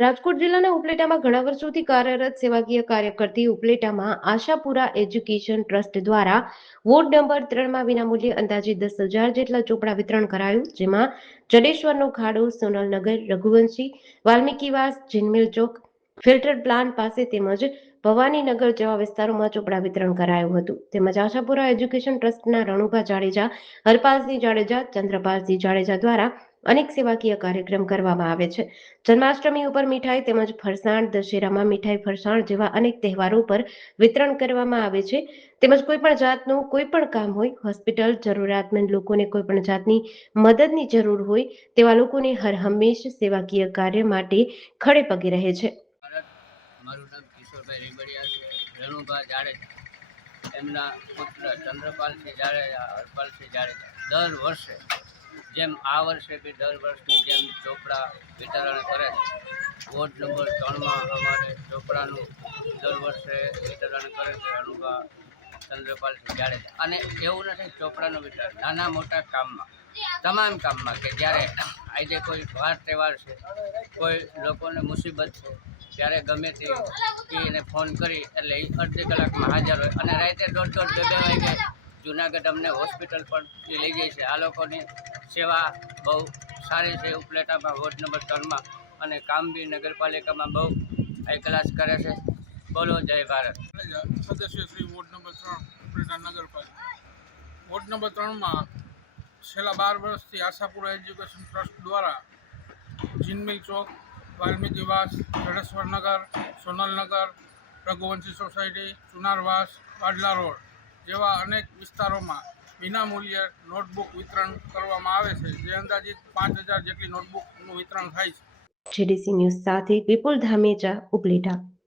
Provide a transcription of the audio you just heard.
રાજકોટ જિલ્લાના ઉપલેટામાં ઘણા વર્ષોથી કાર્યરત સેવાકીય કાર્ય કરતી ઉપલેટામાં આશાપુરા એજ્યુકેશન ટ્રસ્ટ દ્વારા વોર્ડ નંબર 3માં વિનામૂલ્યે અંદાજે 10,000 જેટલા ચોપડા વિતરણ કરાયું, જેમાં જડેશ્વરનો ખાડો, સોનલનગર, રઘુવંશી, વાલ્મીકીવાસ, જીનમિલ ચોક, ફિલ્ટર પ્લાન્ટ પાસે તેમજ ભવાનીનગર જેવા વિસ્તારોમાં ચોપડા વિતરણ કરાયું હતું. તેમજ આશાપુરા એજ્યુકેશન ટ્રસ્ટના રણુભા જાડેજા, હરપાલસિંહ જાડેજા, ચંદ્રપાલસિંહ જાડેજા દ્વારા અનેક સેવાકીય કાર્યક્રમ કરવામાં આવે છે. જન્માષ્ટમી ઉપર મીઠાઈ તેમજ ફરસાણ, દશેરામાં મીઠાઈ ફરસાણ જેવા અનેક તહેવારો પર વિતરણ કરવામાં આવે છે. તેમજ કોઈ પણ જાતનું કોઈ પણ કામ હોય, હોસ્પિટલ, જરૂરિયાતમંદ લોકોને કોઈ પણ જાતની મદદની જરૂર હોય તેવા લોકોને હર હંમેશ સેવાકીય કાર્ય માટે ખડે પગે રહે છે. મારું નામ કિશોરભાઈ રીબડિયા છે. રણુભા જાડેજા એમના પુત્ર ચંદ્રપાલસિંહ જાડેજા, હરપાલસિંહ જાડેજા દર વર્ષે જેમ આ વર્ષે બી દર વર્ષની જેમ ચોપડા વિતરણ કરે છે. વોર્ડ નંબર 3માં અમારે ચોપડાનું દર વર્ષે વિતરણ કરે છે રણુભા ચંદ્રપાલસિંહ જાડેજા. અને એવું નથી ચોપડાનું વિતરણ નાના મોટા કામમાં, તમામ કામમાં કે જ્યારે આજે કોઈ વાર તહેવાર છે, કોઈ લોકોને મુસીબત છે, ત્યારે ગમે તે એને ફોન કરી એટલે એ અડધી કલાકમાં હાજર હોય. અને રાતે 1:30, 2 વાગે જુનાગઢ અમને હોસ્પિટલ પર લઈ જાય છે. આ લોકોની સેવા બહુ સારી છે ઉપલેટામાં વોર્ડ નંબર 3માં, અને કામ બી નગરપાલિકામાં બહુ હાઈ ક્લાસ કરે છે. બોલો જય ભારત. સદસ્ય શ્રી વોર્ડ નંબર 3 ઉપલેટા નગરપાલિકા. વોર્ડ નંબર 3માં છેલ્લા 12 વર્ષથી આશાપુરા એજ્યુકેશન ટ્રસ્ટ દ્વારા જીનમિલ ચોક, વાલ્મીકીવાસ, જડેશ્વરનગર, સોનલનગર, રઘુવંશી સોસાયટી, ચુનારવાસ, વાડલા રોડ જેવા અનેક વિસ્તારોમાં વિનામૂલ્યે નોટબુક વિતરણ કરવામાં આવે છે, જે અંદાજિત 5,000 જેટલી નોટબુકનું વિતરણ થાય છે. જેડીસી ન્યૂઝ સાથે વિપુલ ધામેચા, ઉપલેટા.